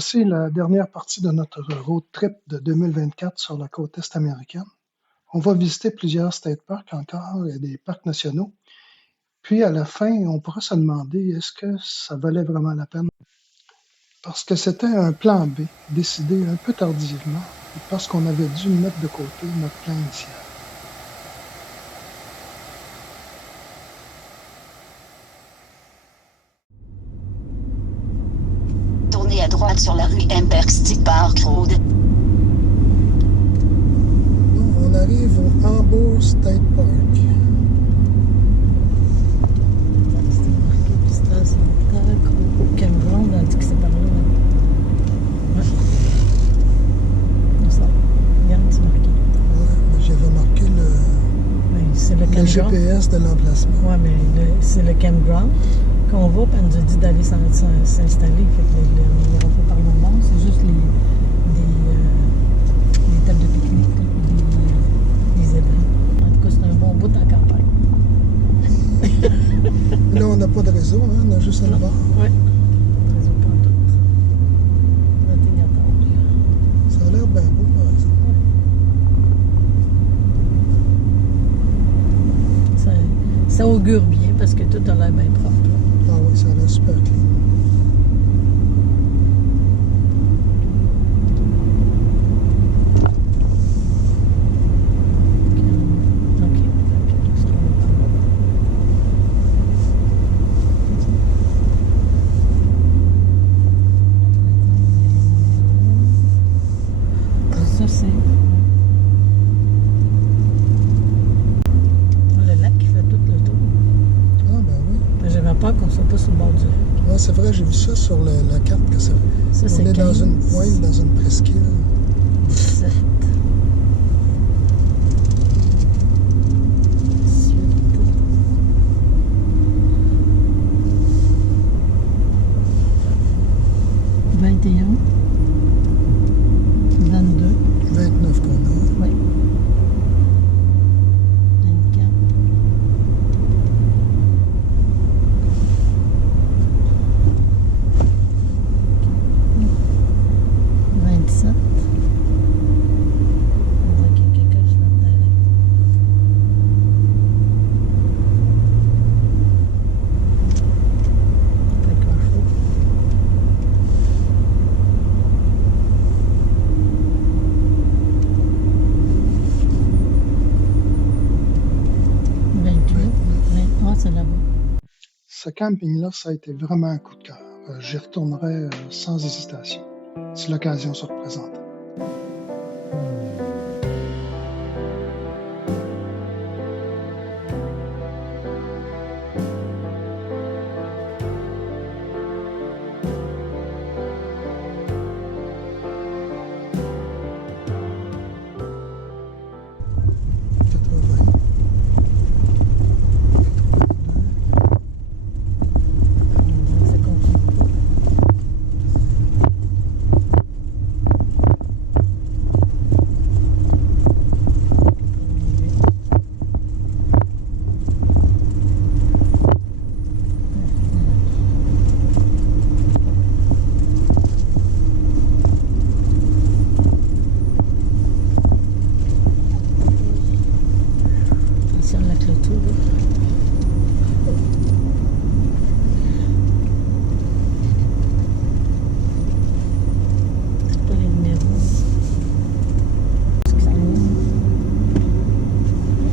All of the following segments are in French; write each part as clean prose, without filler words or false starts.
Voici la dernière partie de notre road trip de 2024 sur la côte est américaine. On va visiter plusieurs state parks encore et des parcs nationaux. Puis à la fin, on pourra se demander est-ce que ça valait vraiment la peine? Parce que c'était un plan B, décidé un peu tardivement, et parce qu'on avait dû mettre de côté notre plan initial. Tournez à droite sur la rue Empire State Park Road. On arrive au Hambourg State Park. Cameroun, on dit que c'est par là. Ouais. Ça. Regarde, c'est marqué. Ouais, j'avais marqué C'est le campground. GPS de l'emplacement. Ouais, mais c'est le campground qu'on va, puis elle nous a dit d'aller s'installer. Fait que on n'ira pas par le moment. C'est juste les tables de pique-nique, les zébras. En tout cas, c'est un bon bout en campagne. Là, on n'a pas de réseau, hein? On a juste un bar. Oui. Réseau pas en tout. Ça a l'air bien beau, par exemple. Ça augure bien parce que tout a l'air bien propre. Là. Ah oui, ça a l'air super clean. C'est vrai, j'ai vu ça sur la carte que ça. Ça on est 15, dans une pointe, dans une presqu'île. 17. 21. 22. 29 qu'on a. Oui. 24. 27. On dirait qu'il y a quelqu'un sur le terrain. Pas grand-chose. 28. Ah, c'est là-bas. Ce camping-là, ça a été vraiment un coup de cœur. J'y retournerai sans hésitation, si l'occasion se représente.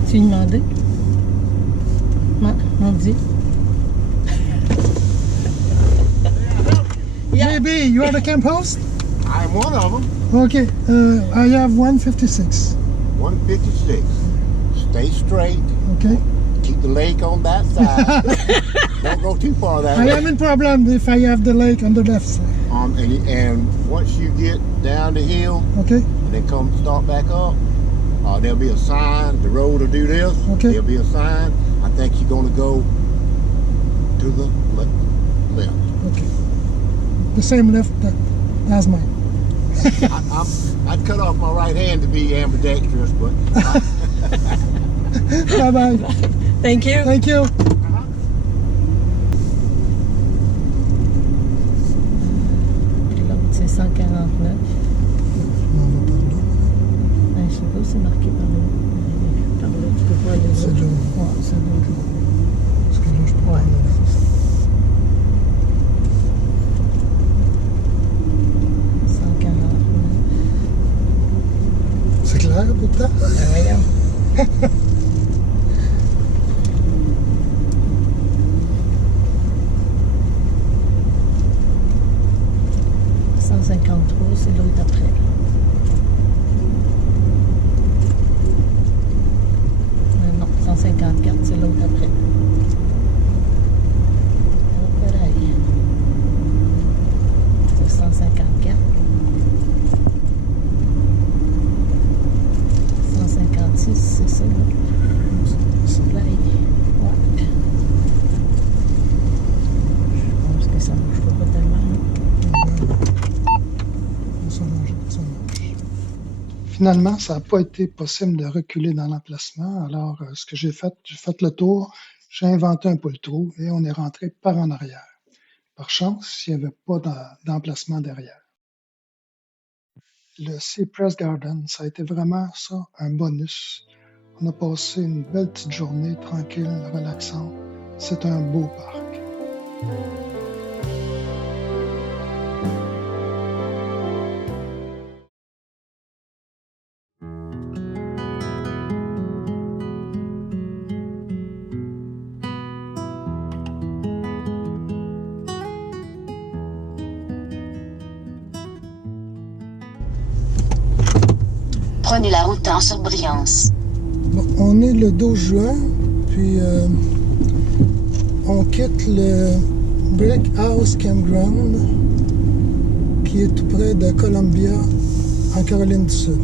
Tu lui demandais? On dit. JB, you are the camp host? I'm one of them. Okay, I have 156. 156. Stay straight. Okay. Keep the lake on that side. Don't go too far that I way. am in problem if I have the lake on the left side. And once you get down the hill, Okay. and then come start back up, there'll be a sign. The road will do this. Okay. There'll be a sign. I think you're going to go to the left. Okay. The same left as mine. I'd cut off my right hand to be ambidextrous, but. Bye bye. Thank you. Thank you. L'autre, c'est 100 149. On va par là. Ben, je sais pas si c'est marqué par là. Par là, tu peux pas aller là. C'est là. Ouais, c'est là. Parce que là, je peux Ouais, aller là. c'est ça. 149. C'est clair pourtant? Ben voyons. 153, c'est l'autre après. Non, 154, c'est l'autre après. Pareil. C'est 154. 156, c'est ça, là. C'est Pareil. Ouais. Je pense que ça ne bouge pas tellement, là. ça mange, ça mange. Finalement, ça n'a pas été possible de reculer dans l'emplacement. Alors, ce que j'ai fait le tour, j'ai inventé un pull-through et on est rentré par en arrière. Par chance, il n'y avait pas d'emplacement derrière. Le Cypress Garden, ça a été vraiment ça, un bonus. On a passé une belle petite journée tranquille, relaxante. C'est un beau parc. Prenez la route en surbrillance. Bon, on est le 12 juin, puis on quitte le Brick House Campground, qui est tout près de Columbia, en Caroline du Sud.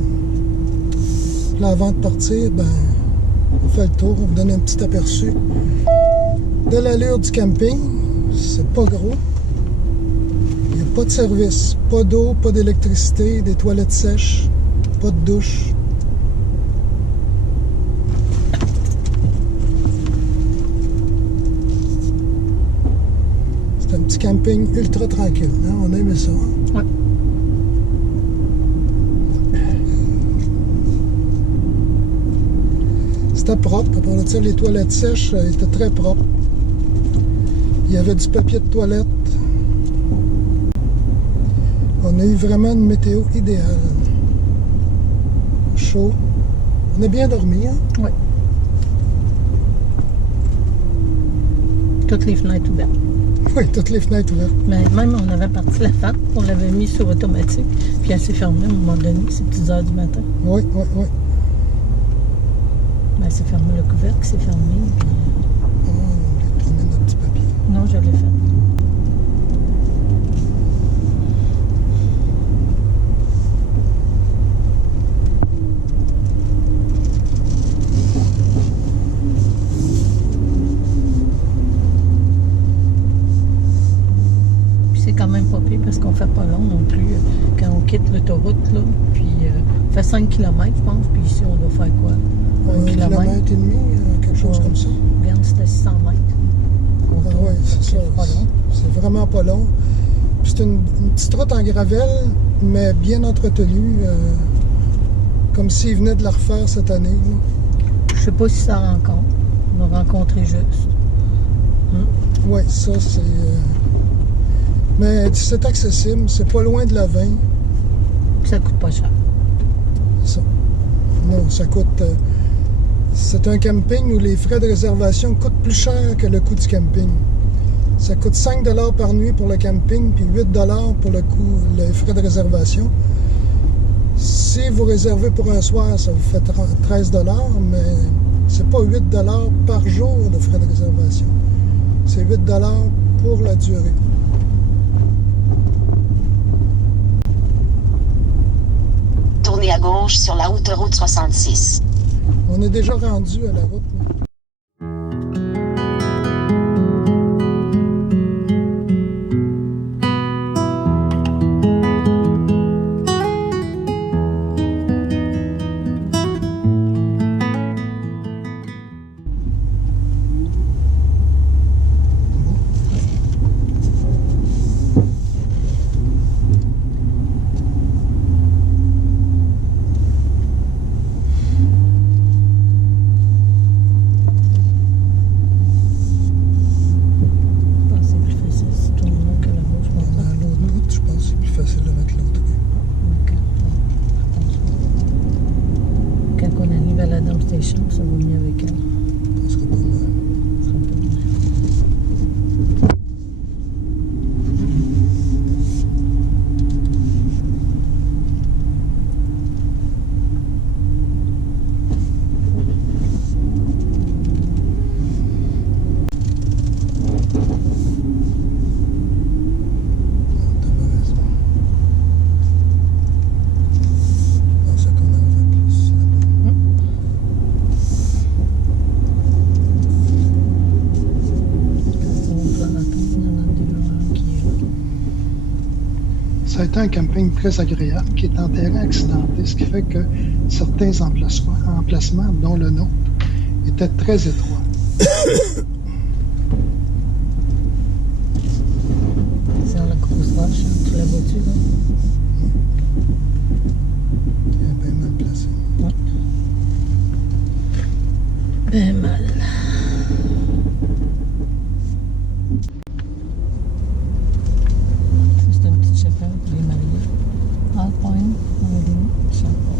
Là, avant de partir, ben, on fait le tour, on vous donne un petit aperçu de l'allure du camping. C'est pas gros. Il n'y a pas de service, pas d'eau, pas d'électricité, des toilettes sèches, pas de douche. C'est un petit camping ultra tranquille, hein? On aime ça. Hein? Ouais. C'était propre. À part de ça, les toilettes sèches étaient très propres. Il y avait du papier de toilette. On a eu vraiment une météo idéale. Chaud. On a bien dormi, hein? Oui. Toutes les fenêtres ouvertes. Oui, toutes les fenêtres ouvertes. Mais même, on avait parti la fente, on l'avait mis sur automatique, puis elle s'est fermée à un moment donné, c'est petites heures du matin. Oui, oui, oui. Ben, elle s'est fermée, le couvercle s'est fermé, puis... Oh, on a oublié de prendre notre petit papier. Non, je l'ai fait. C'est quand même pas pire parce qu'on fait pas long non plus quand on quitte l'autoroute, là. Puis on fait 5 km, je pense, puis ici on doit faire quoi? 1,5 kilomètre et demi, quelque chose Ouais. comme ça. Regarde, c'était 600 mètres. Ah oui, c'est ça. Pas long. C'est vraiment pas long. Puis c'est une petite route en gravelle, mais bien entretenue, comme s'ils venaient de la refaire cette année. Là. Je sais pas si ça rencontre. On a rencontré juste. Oui, ça c'est... Mais c'est accessible, c'est pas loin de la 20. Ça coûte pas cher. C'est ça. Non, ça coûte... c'est un camping où les frais de réservation coûtent plus cher que le coût du camping. Ça coûte 5 $ par nuit pour le camping, puis 8 $ pour les frais de réservation. Si vous réservez pour un soir, ça vous fait 13 $, mais c'est pas 8 $ par jour de frais de réservation. C'est 8 $ pour la durée. Tournez à gauche sur la autoroute 66. On est déjà rendu à la route. Là. c'était un camping très agréable qui est en terrain accidenté, ce qui fait que certains emplacements dont le nôtre, étaient très étroits. C'est dans la grosse roche, hein, tu la vois-tu, là? Il est bien mal placé. Ouais. Ben mal. Ça, c'est une petite chapelle pour les mariés. Alpine, Wedding Chapel.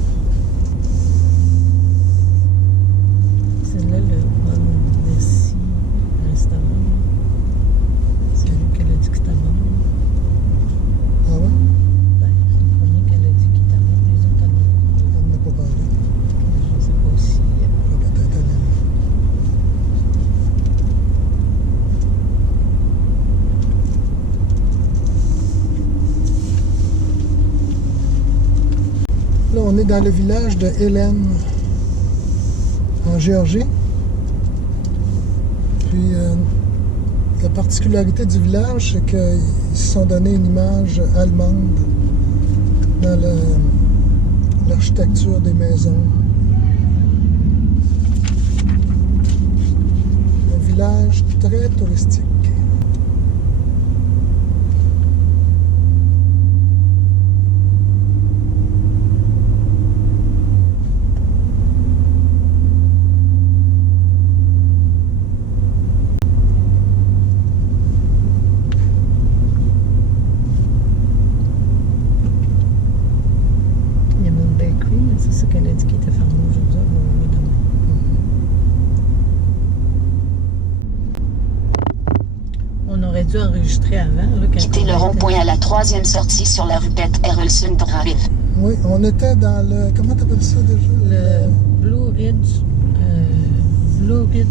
C'est là le Bon Messi restaurant. C'est lui qui a dit que c'était bon. Ah ouais? Ben, c'est le premier qu'elle a dit qu'il était bon. Les autres, elle On n'a pas parlé. je ne sais pas si. Je vais peut-être aller là. Là, on est dans le village de Hélène, en Géorgie. Puis, la particularité du village, c'est qu'ils se sont donné une image allemande dans l'architecture des maisons. Un village très touristique. Il y a mon bakery, mais c'est ça qu'elle a dit qu'il était fermé aujourd'hui. On va demain. On aurait dû enregistrer avant. Là, quand Quittez on le était- rond-point à la 3e sortie sur la rue Pet Erelsen Drive. Oui, on était dans le... Comment t'appelles ça déjà? Le Blue Ridge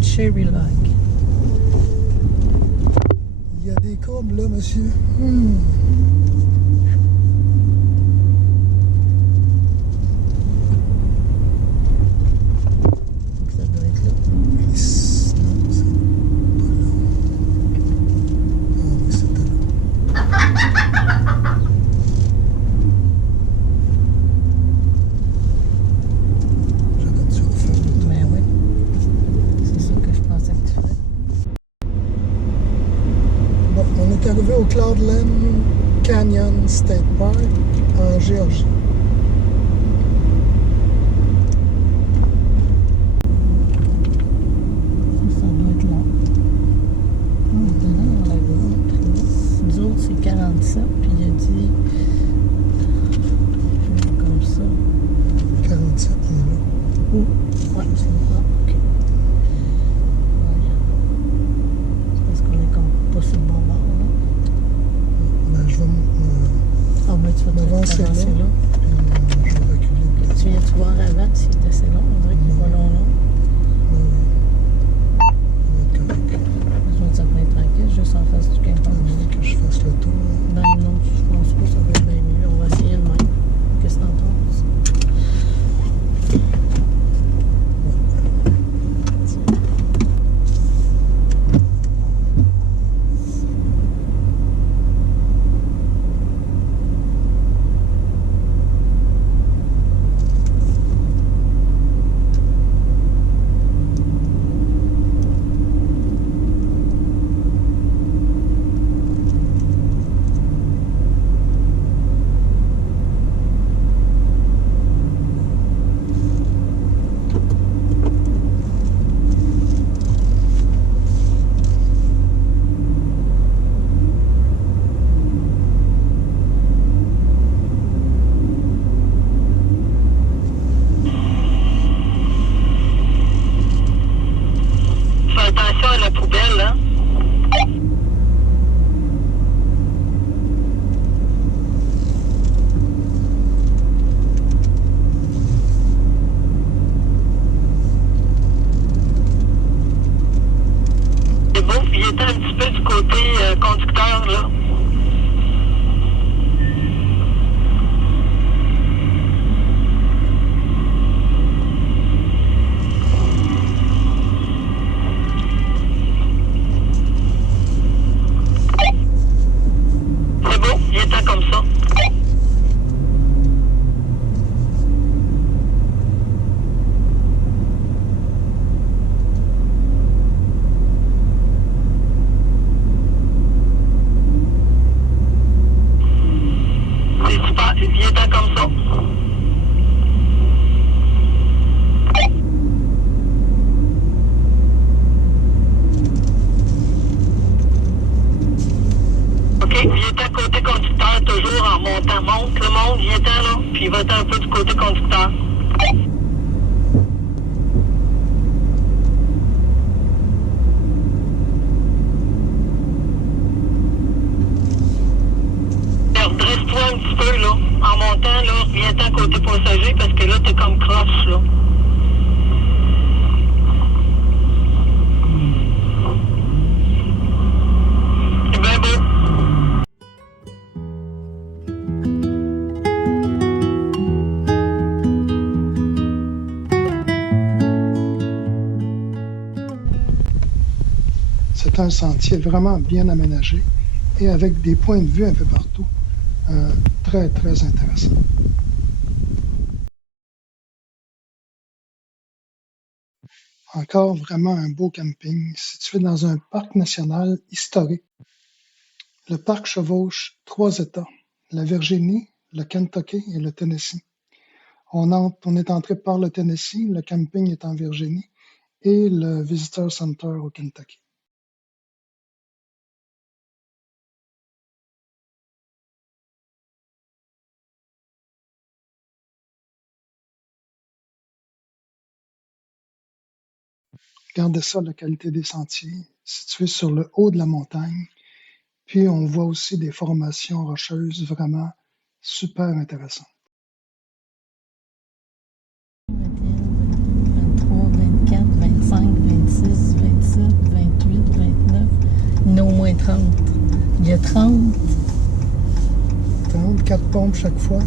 Cherry Log. Il y a des courbes là, monsieur. Donc ça doit être là. Non, c'est pas là. Ah oui, c'était là. J'aurais dû refaire le tour. Ben oui. C'est ça que je pensais que tu ferais. Bon, on est arrivé au Cloudland Canyon State Park en Géorgie. Ça doit être là. C'est là, on la voit. Nous autres, c'est 47, puis il a dit. Je vais comme ça. 47, il est là. Ouais, c'est là. OK. Ouais. C'est parce qu'on est comme pas sur le bon bord, là. Ben, je vais Ah, ben tu vas m'avancer te là, avancer là. puis je vais reculer de là. Tu viens-tu voir avant s'il est assez long? On dirait qu'il va long. Oui, oui. Ça va être correct. Besoin de s'apprendre tranquille, juste en face du Il camping. faut que je fasse le tour. Ben non, je pense pas que ça va être bien mieux. On va essayer de même. Qu'est-ce que t'en penses? Fais attention à la poubelle, hein? C'est beau, il était un petit peu du côté conducteur, là. C'est beau, il était comme ça. montant. Monte, le monde, viens-t'en, là, puis va-t'en un peu du côté conducteur. Redresse-toi un petit peu, là. En montant, là, viens-t'en côté passager, parce que là, t'es comme croche, là. C'est bien beau. C'est un sentier vraiment bien aménagé et avec des points de vue un peu partout. Très, très intéressant. Encore vraiment un beau camping situé dans un parc national historique. Le parc chevauche 3 États, la Virginie, le Kentucky et le Tennessee. On est entré par le Tennessee, le camping est en Virginie et le Visitor Center au Kentucky. Regardez ça, la qualité des sentiers, situés sur le haut de la montagne. Puis on voit aussi des formations rocheuses vraiment super intéressantes. 23, 24, 25, 26, 27, 28, 29. Il y en a au moins 30. Il y a 30. 34 pompes chaque fois.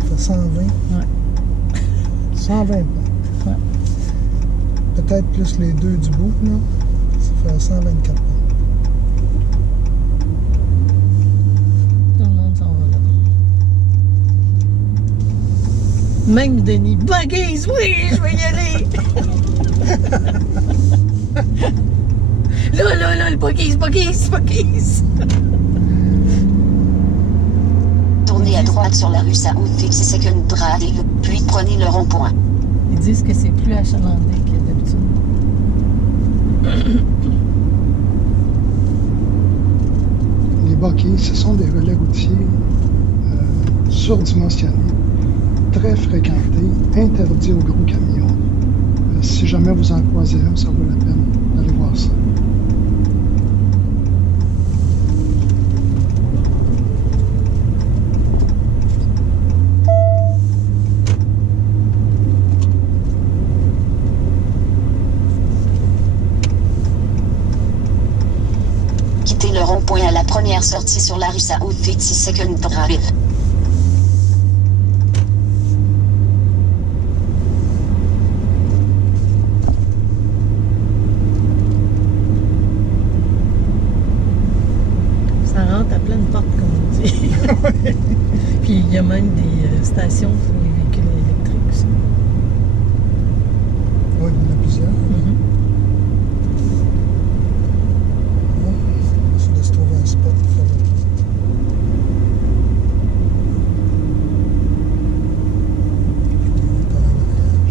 Ça fait 120. Ouais. 120 pompes. Ouais. Peut-être plus les deux du bout, là. Ça fait 124 pompes. Tout le monde s'en va là. Même Denis. Buggies, oui, je vais y aller. Là, le buggies. Tournez à droite sur la rue South 52nd Drive, puis prenez le rond-point. Ils disent que c'est plus achalandé que d'habitude. Les buggies, ce sont des relais routiers surdimensionnés, très fréquentés, interdits aux gros camions. Si jamais vous en croisez un, ça vaut la peine d'aller voir ça. Quittez le rond-point à la première sortie sur la rue South 52nd Drive. Ça rentre à pleine porte, comme on dit. Puis il y a même des stations pour les véhicules électriques aussi. Oui, il y en a plusieurs. On va essayer de se trouver un spot pour faire le tour. Par en arrière, je pense.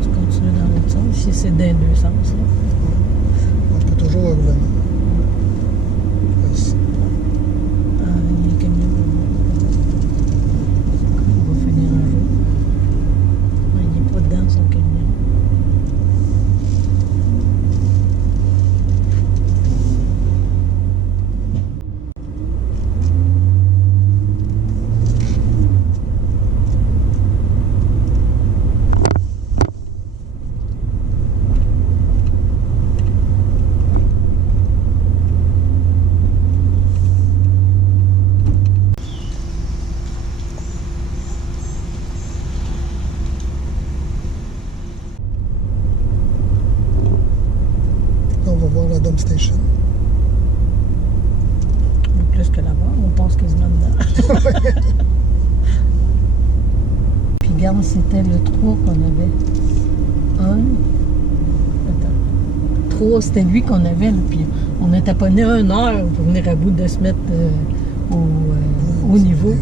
Tu continues dans l'autre sens. Si c'est dans les deux sens. Là. On peut toujours revenir. Ici. Il y a un camion. On va finir un jour. Mais il n'est pas dedans son camion. Là, on va voir la dump station. Plus que là-bas, on passe quasiment dedans. regarde, c'était le 3 qu'on avait. 3, c'était lui qu'on avait, là, puis on a taponné 1 heure pour venir à bout de se mettre au niveau.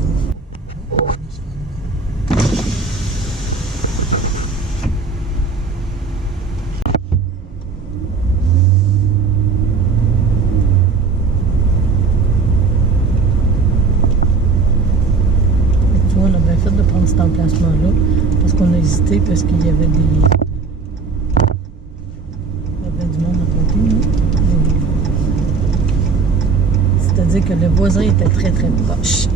Tu vois, on a bien fait de prendre cet emplacement-là, parce qu'on a hésité, parce qu'il y avait du monde à côté, là. C'est-à-dire que le voisin était très très proche.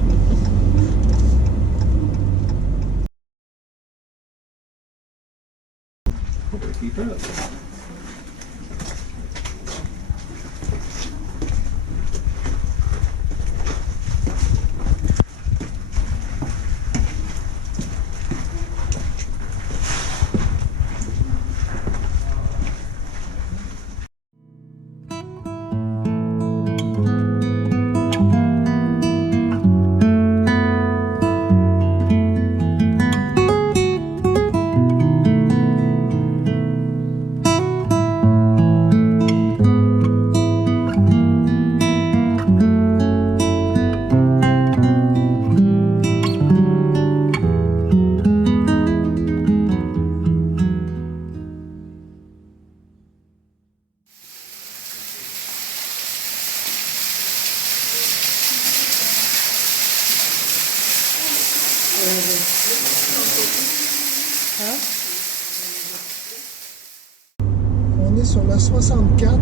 On est sur la 64.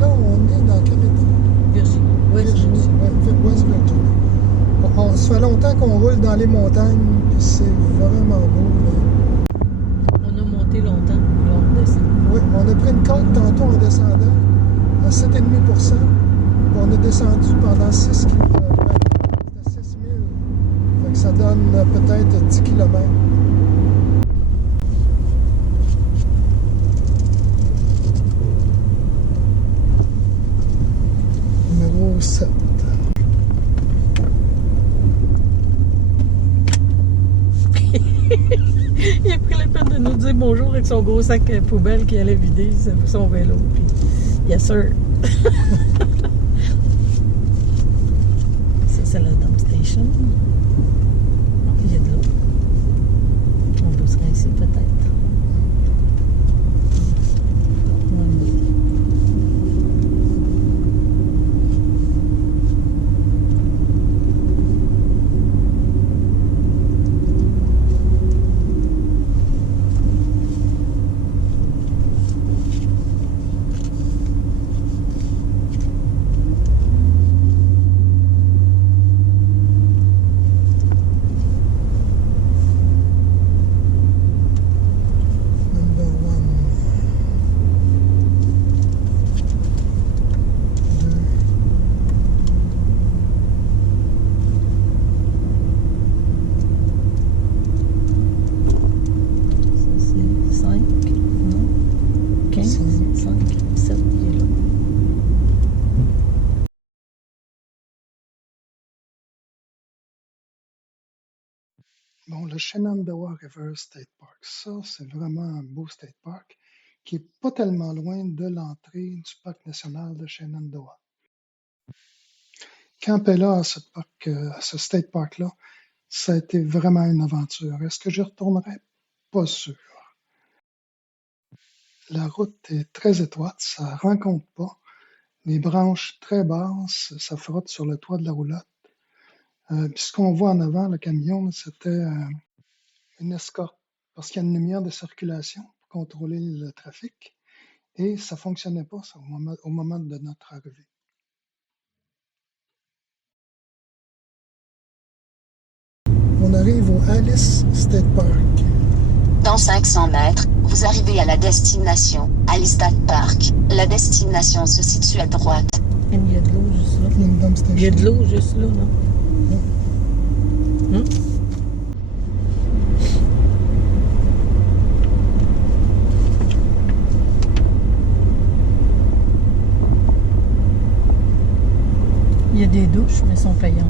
Là, on est dans quel état? Virginie. Virginie, ouais, West Virginia. Ça fait longtemps qu'on roule dans les montagnes, puis c'est vraiment beau. Là. On a monté longtemps, puis là on descend. Oui, on a pris une côte tantôt en descendant à 7,5%. On a descendu pendant 6 km. C'était 6 000. Fait que ça donne peut-être 10 km. Numéro 7. Il a pris la peine de nous dire bonjour avec son gros sac poubelle qu'il allait vider son vélo. Puis, yes sir. Ça, c'est la dump station. Il y a de l'eau. On peut se rincer peut-être. Bon, le Shenandoah River State Park, ça, c'est vraiment un beau state park qui est pas tellement loin de l'entrée du parc national de Shenandoah. Camper là à ce state park-là, ça a été vraiment une aventure. Est-ce que j'y retournerai? Pas sûr. La route est très étroite, ça rencontre pas. Les branches très basses, ça frotte sur le toit de la roulotte. Puis ce qu'on voit en avant, le camion, c'était une escorte, parce qu'il y a une lumière de circulation pour contrôler le trafic, et ça fonctionnait pas ça, au moment de notre arrivée. On arrive au Alice State Park. Dans 500 mètres, vous arrivez à la destination, Alice State Park. La destination se situe à droite. Il y a de l'eau juste là. Il y a une dump station. Il y a de l'eau juste là, non? Il y a des douches, mais elles sont payantes.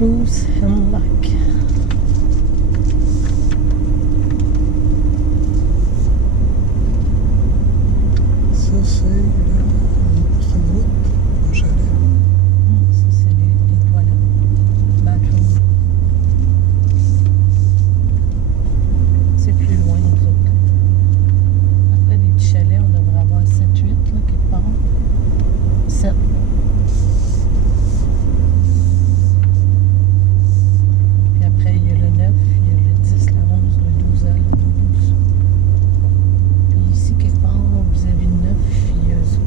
Spruce Hemlock. Ça, c'est une route, un chalet. Ça, c'est les toilettes. Bathroom. C'est plus loin, nous autres. Après, les petits chalets, on devrait avoir 7-8, là, quelque part. 7. Puis après, il y a le 9, il y a le 10, le 11, le 12, le 12. Puis ici, quelque part, vous avez le 9, puis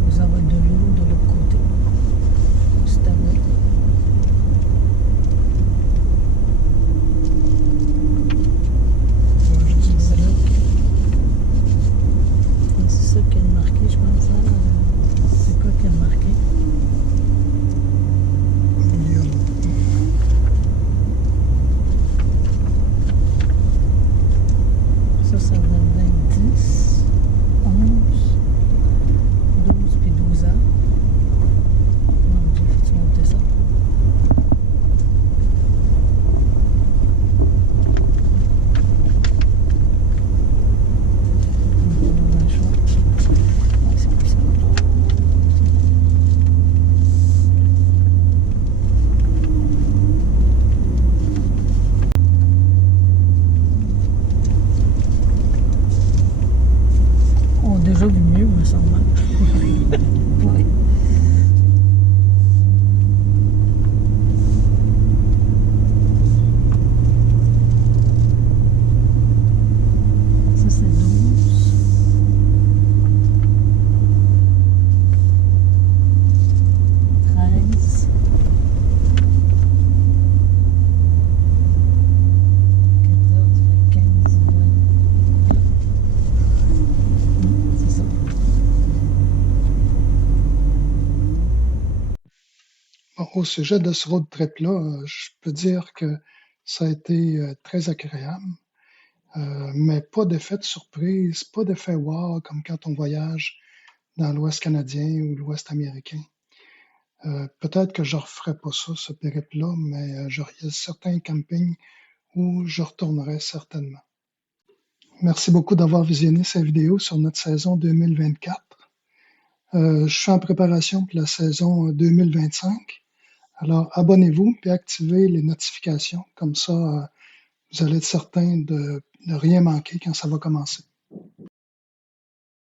vous avez de l'eau de l'autre côté. Du tableau. Ouais, je sais C'est pas. là. C'est ça qu'il y a marqué, je pense. Hein? C'est quoi qu'il y a marqué? Lyon. Ça devrait être 10, 11, 12 puis 12 ans. Mon Dieu, faut-tu monter ça? On a un choix. Ouais, c'est plus ça. On a déjà vu mieux, me semble. Oui. Ça, c'est 12. 13. 14, 15, 20. C'est ça. Bon, au sujet de ce road trip-là, je peux dire que ça a été très agréable, mais pas d'effet de surprise, pas d'effet wow comme quand on voyage dans l'Ouest canadien ou l'Ouest américain. Peut-être que je ne referai pas ça, ce périple-là, mais il y a certains campings où je retournerai certainement. Merci beaucoup d'avoir visionné cette vidéo sur notre saison 2024. Je suis en préparation pour la saison 2025. Alors, abonnez-vous et activez les notifications. Comme ça, vous allez être certain de ne rien manquer quand ça va commencer.